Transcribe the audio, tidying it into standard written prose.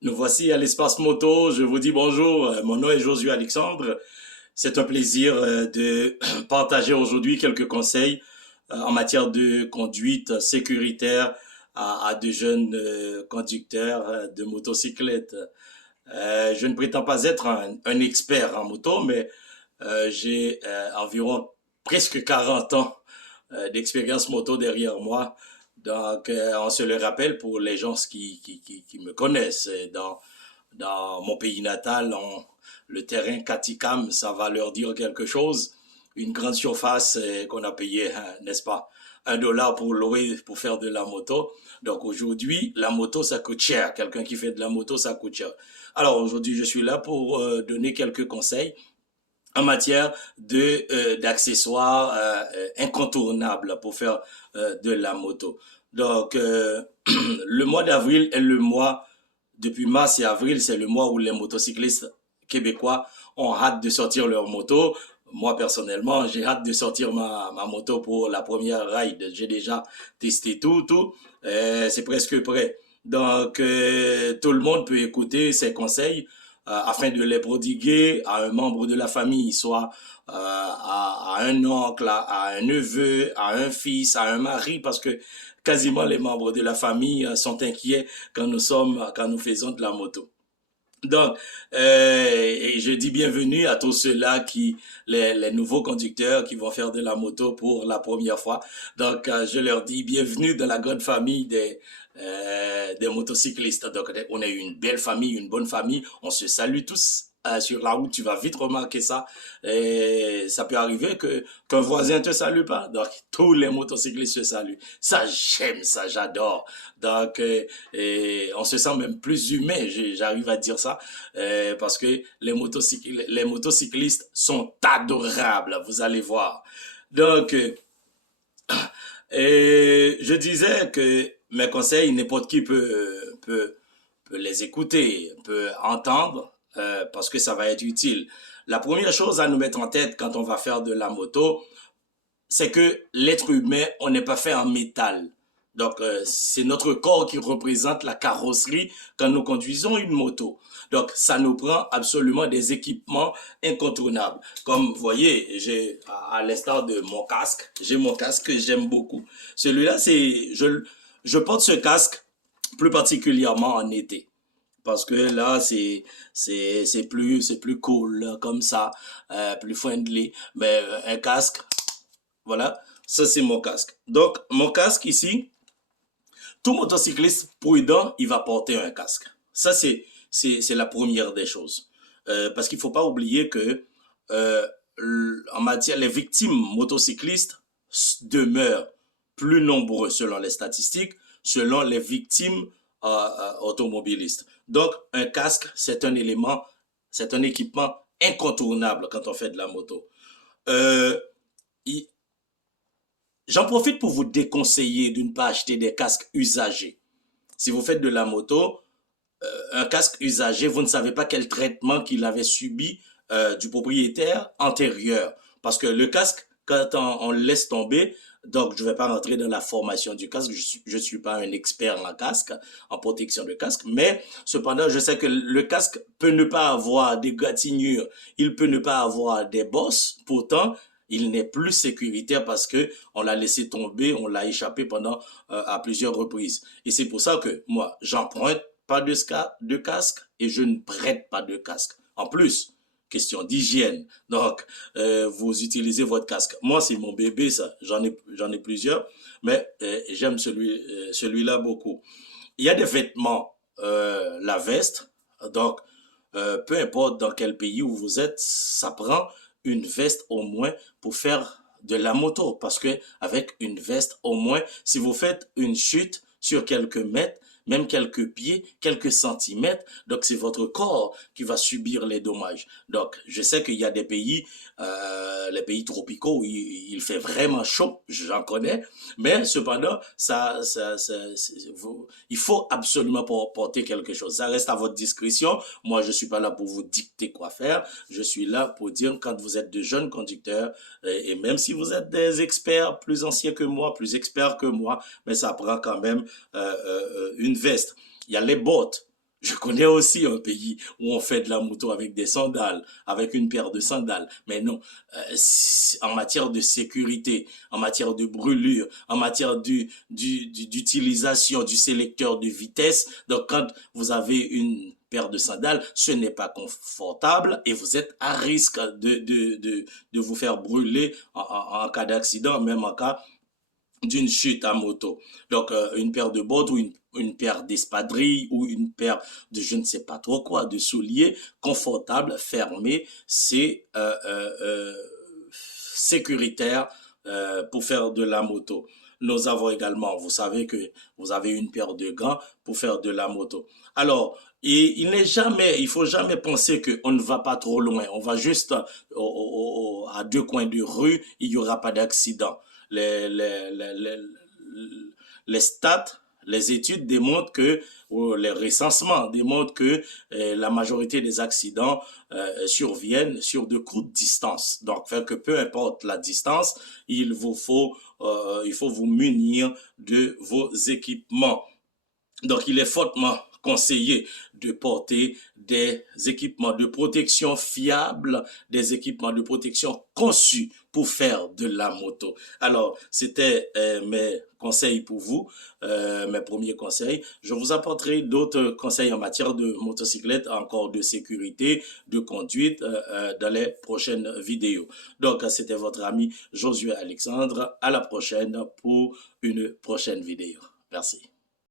Nous voici à l'espace moto. Je vous dis bonjour. Mon nom est Josué Alexandre. C'est un plaisir de partager aujourd'hui quelques conseils en matière de conduite sécuritaire à de jeunes conducteurs de motocyclettes. Je ne prétends pas être un expert en moto, mais j'ai environ presque 40 ans d'expérience moto derrière moi. Donc, on se le rappelle pour les gens qui me connaissent. Dans mon pays natal, le terrain Katikam, ça va leur dire quelque chose. Une grande surface qu'on a payé, hein, n'est-ce pas, 1 dollar pour louer, pour faire de la moto. Donc aujourd'hui, la moto, ça coûte cher. Quelqu'un qui fait de la moto, ça coûte cher. Alors aujourd'hui, je suis là pour donner quelques conseils en matière d'accessoires incontournables pour faire de la moto. Donc, le mois d'avril est le mois, depuis mars et avril, c'est le mois où les motocyclistes québécois ont hâte de sortir leur moto. Moi, personnellement, j'ai hâte de sortir ma moto pour la première ride. J'ai déjà testé tout. C'est presque prêt. Donc, tout le monde peut écouter ces conseils afin de les prodiguer à un membre de la famille, soit à un oncle, à un neveu, à un fils, à un mari, parce que quasiment les membres de la famille sont inquiets quand nous faisons de la moto. Donc, et je dis bienvenue à tous ceux-là les nouveaux conducteurs qui vont faire de la moto pour la première fois. Donc, je leur dis bienvenue dans la grande famille des motocyclistes. Donc, on est une belle famille, une bonne famille. On se salue tous. Sur la route, tu vas vite remarquer ça. Et ça peut arriver qu'un voisin te salue pas. Donc, tous les motocyclistes se saluent. Ça, j'aime ça, j'adore. Donc, et on se sent même plus humain, j'arrive à dire ça, parce que les motocyclistes sont adorables, vous allez voir. Donc, je disais que mes conseils, n'importe qui peut les écouter, peut entendre, parce que ça va être utile. La première chose à nous mettre en tête quand on va faire de la moto, c'est que l'être humain, on n'est pas fait en métal. Donc, c'est notre corps qui représente la carrosserie quand nous conduisons une moto. Donc, ça nous prend absolument des équipements incontournables. Comme vous voyez, à l'instar de mon casque, j'ai mon casque que j'aime beaucoup. Celui-là, je porte ce casque plus particulièrement en été. Parce que là, c'est plus cool, là, comme ça, plus friendly. Mais un casque, voilà, ça c'est mon casque. Donc, mon casque ici, tout motocycliste prudent, il va porter un casque. Ça, c'est la première des choses. Parce qu'il ne faut pas oublier que euh, en matière, les victimes motocyclistes demeurent plus nombreux selon les statistiques, selon les victimes automobilistes. Donc, un casque, c'est un équipement incontournable quand on fait de la moto. Euh, J'en profite pour vous déconseiller de ne pas acheter des casques usagés. Si vous faites de la moto, un casque usagé, vous ne savez pas quel traitement qu'il avait subi du propriétaire antérieur. Parce que le casque, quand on le laisse tomber, donc je ne vais pas rentrer dans la formation du casque, je ne suis pas un expert en casque, en protection de casque, mais cependant, je sais que le casque peut ne pas avoir des gratinures, il peut ne pas avoir des bosses, pourtant, il n'est plus sécuritaire parce que on l'a laissé tomber, on l'a échappé pendant à plusieurs reprises. Et c'est pour ça que moi, j'emprunte pas de casque et je ne prête pas de casque. En plus, question d'hygiène. Donc, vous utilisez votre casque. Moi, c'est mon bébé, ça. J'en ai plusieurs, mais j'aime celui-là beaucoup. Il y a des vêtements, la veste. Donc, peu importe dans quel pays où vous êtes, ça prend une veste au moins pour faire de la moto. Parce que avec une veste, au moins, si vous faites une chute sur quelques mètres, même quelques pieds, quelques centimètres. Donc, c'est votre corps qui va subir les dommages. Donc, je sais qu'il y a des pays, les pays tropicaux, où il fait vraiment chaud, j'en connais, mais cependant, il faut absolument porter quelque chose. Ça reste à votre discrétion. Moi, je suis pas là pour vous dicter quoi faire. Je suis là pour dire quand vous êtes de jeunes conducteurs, et même si vous êtes des experts plus anciens que moi, plus experts que moi, mais ça prend quand même une veste. Il y a les bottes. Je connais aussi un pays où on fait de la moto avec des sandales, avec une paire de sandales. Mais non, en matière de sécurité, en matière de brûlure, en matière d'utilisation du sélecteur de vitesse, donc quand vous avez une paire de sandales, ce n'est pas confortable et vous êtes à risque de vous faire brûler en cas d'accident, même en cas d'une chute à moto. Donc, une paire de bottes ou une paire d'espadrilles ou une paire de je ne sais pas trop quoi, de souliers confortables, fermés, c'est sécuritaire pour faire de la moto. Nous avons également, vous savez que vous avez une paire de gants pour faire de la moto. Alors, et il faut jamais penser qu'on ne va pas trop loin. On va juste à deux coins de rue, il n'y aura pas d'accident. Les, les, les, les, les stats, les études démontrent que, ou les recensements démontrent que la majorité des accidents surviennent sur de courtes distances. Donc, fait que peu importe la distance, il faut vous munir de vos équipements. Donc, il est fortement conseillé de porter des équipements de protection fiables, des équipements de protection conçus pour faire de la moto. Alors, c'était mes conseils pour vous, mes premiers conseils. Je vous apporterai d'autres conseils en matière de motocyclette, encore de sécurité, de conduite dans les prochaines vidéos. Donc, c'était votre ami Josué Alexandre. À la prochaine pour une prochaine vidéo. Merci.